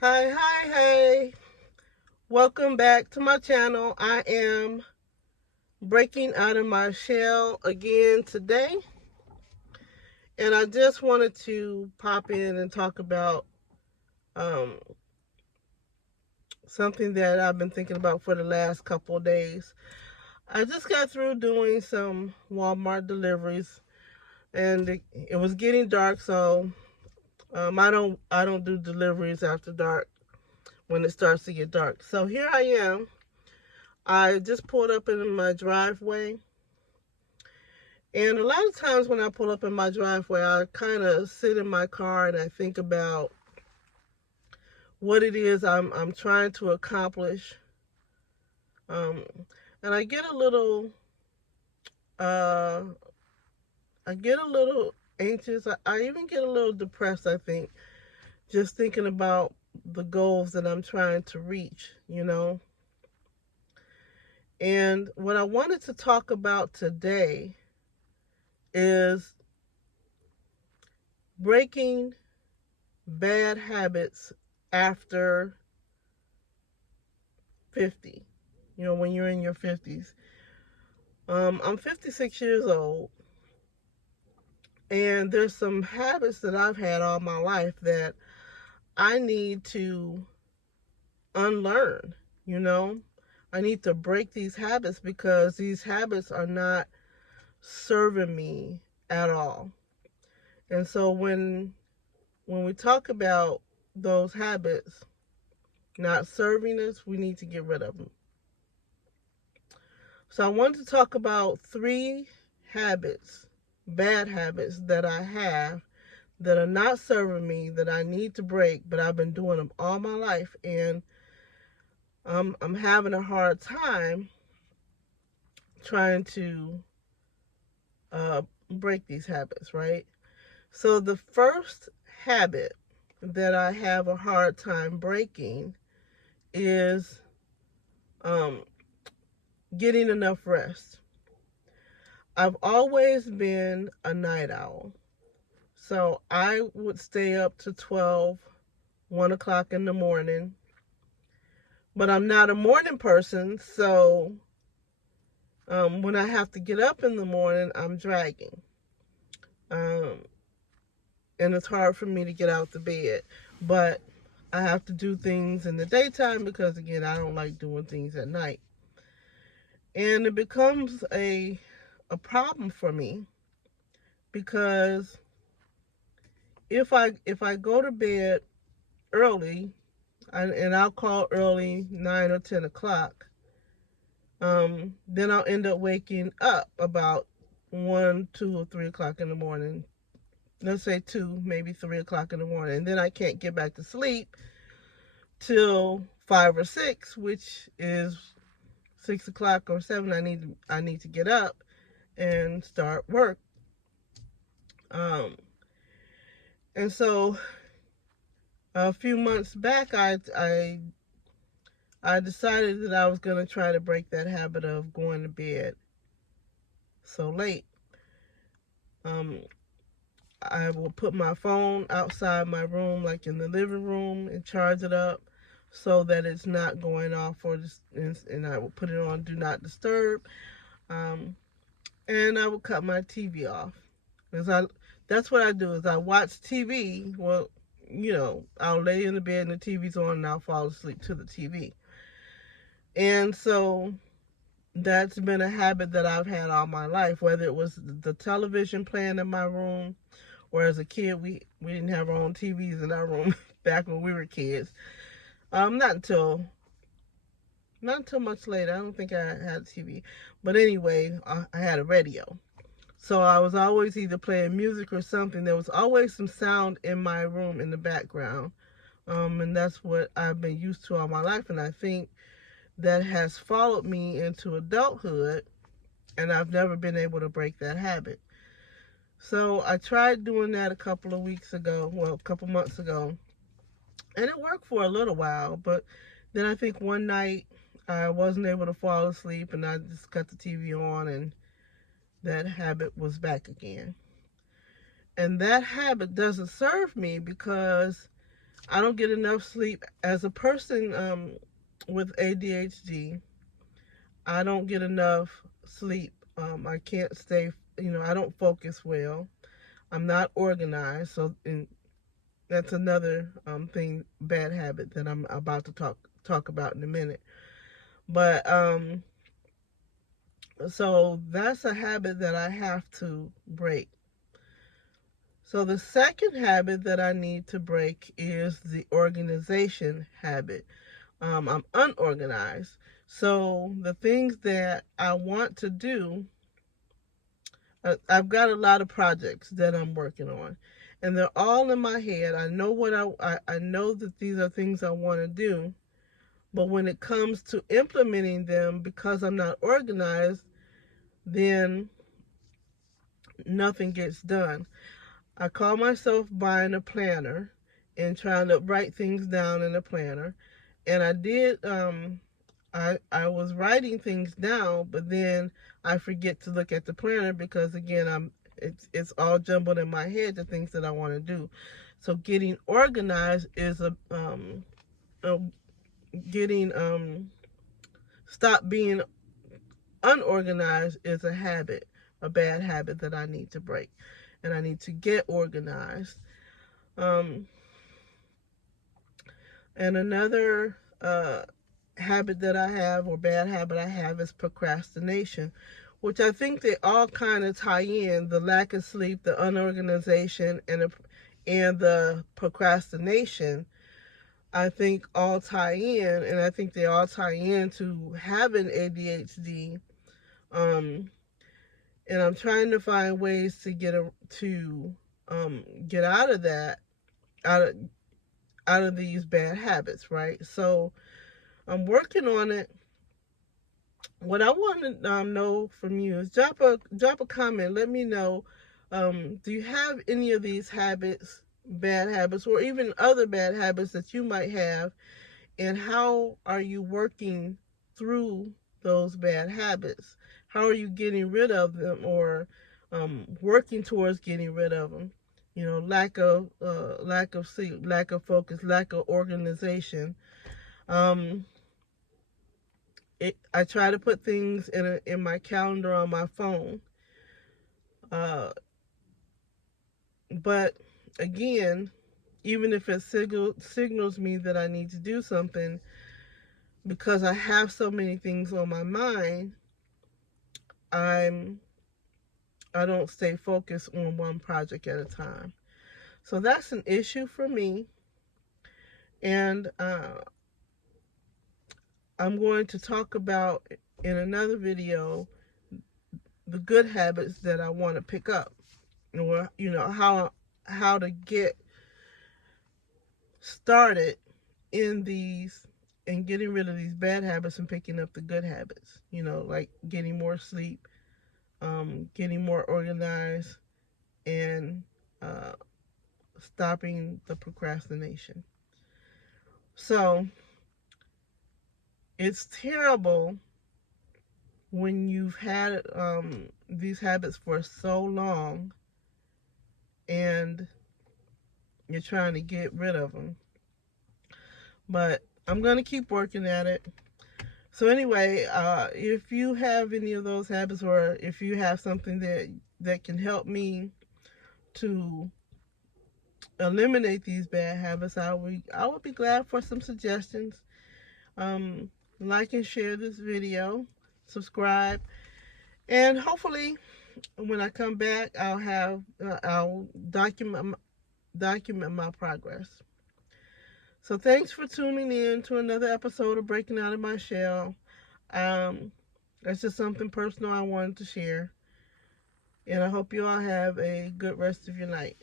Hey. Welcome back to my channel. I am breaking out of my shell again today. And I just wanted to pop in and talk about um, something that I've been thinking about for the last couple of days. I just got through doing some Walmart deliveries, and it was getting dark, so I don't do deliveries after dark when it starts to get dark. So here I am. I just pulled up in my driveway. And a lot of times when I pull up in my driveway, I kind of sit in my car and I think about what it is I'm trying to accomplish. Um, and uh, I get a little anxious. I even get a little depressed, I think, just thinking about the goals that I'm trying to reach. And what I wanted to talk about today is breaking bad habits after 50. When you're in your 50s. I'm 56 years old, and there's some habits that I've had all my life that I need to unlearn. You know, I need to break these habits because these habits are not serving me at all. And so when we talk about those habits not serving us, we need to get rid of them. So I wanted to talk about three habits, bad habits that I have that are not serving me that I need to break, but I've been doing them all my life, and I'm having a hard time trying to break these habits, right? So the first habit that I have a hard time breaking is um, getting enough rest. I've always been a night owl. So I would stay up to 12, 1 o'clock in the morning. But I'm not a morning person, so when I have to get up in the morning, I'm dragging. Um, and it's hard for me to get out the bed. But I have to do things in the daytime because, again, I don't like doing things at night. And it becomes a problem for me because if I go to bed early, and I'll call early 9 or 10 o'clock, then I'll end up waking up about 1, 2 or 3 o'clock in the morning. Let's say 2, maybe 3 o'clock in the morning, and then I can't get back to sleep till 5 or 6, which is 6 o'clock or 7. I need to get up and start work. Um, and so a few months back, I decided that I was going to try to break that habit of going to bed so late. Um, I will put my phone outside my room, like in the living room, and charge it up so that it's not going off, and I will put it on Do Not Disturb. Um, and I will cut my TV off. That's what I do is I watch TV. Well, I'll lay in the bed and the TV's on and I'll fall asleep to the TV. And so that's been a habit that I've had all my life, whether it was the television playing in my room, or as a kid, we didn't have our own TVs in our room back when we were kids. Not until much later. I don't think I had a TV, but anyway, I had a radio. So I was always either playing music or something. There was always some sound in my room in the background, and that's what I've been used to all my life. And I think that has followed me into adulthood, and I've never been able to break that habit. So I tried doing that a couple of weeks ago, well, a couple months ago, and it worked for a little while. But then I think one night I wasn't able to fall asleep, and I just cut the TV on, and that habit was back again. And that habit doesn't serve me because I don't get enough sleep. As a person with ADHD, I don't get enough sleep. I can't stay, I don't focus well. I'm not organized. So that's another bad habit that I'm about to talk about in a minute. But so that's a habit that I have to break. So the second habit that I need to break is the organization habit. I'm unorganized. So the things that I want to do, I've got a lot of projects that I'm working on, and they're all in my head. I know what I know that these are things I want to do, but when it comes to implementing them, because I'm not organized, then nothing gets done. I call myself buying a planner and trying to write things down in a planner, and I did. I was writing things down, but then I forget to look at the planner because again it's all jumbled in my head, the things that I want to do. So getting organized is a getting stop being unorganized is a habit, a bad habit that I need to break, and I need to get organized. Um, and another habit that I have, or bad habit I have, is procrastination, which I think they all kind of tie in. The lack of sleep, the unorganization, and the procrastination, I think all tie in, and I think they all tie into having ADHD. Um, and I'm trying to find ways to get out of that, out of these bad habits, right? So I'm working on it. What I want to know from you is drop a comment. Let me know. Do you have any of these habits, bad habits, or even other bad habits that you might have, and how are you working through those bad habits? How are you getting rid of them, or working towards getting rid of them? Lack of sleep, lack of focus, lack of organization. Um, I try to put things in my calendar on my phone, uh, but again, even if it signals me that I need to do something, because I have so many things on my mind, I'm I don't stay focused on one project at a time. So that's an issue for me, and I'm going to talk about in another video the good habits that I want to pick up, or how to get started in these and getting rid of these bad habits and picking up the good habits. Like getting more sleep, getting more organized, and uh, stopping the procrastination. So it's terrible when you've had these habits for so long and you're trying to get rid of them. But I'm going to keep working at it. So anyway, if you have any of those habits, or if you have something that can help me to eliminate these bad habits, I would be glad for some suggestions. Like and share this video, subscribe, and hopefully when I come back, I'll document my progress. So thanks for tuning in to another episode of Breaking Out of My Shell. That's just something personal I wanted to share. And I hope you all have a good rest of your night.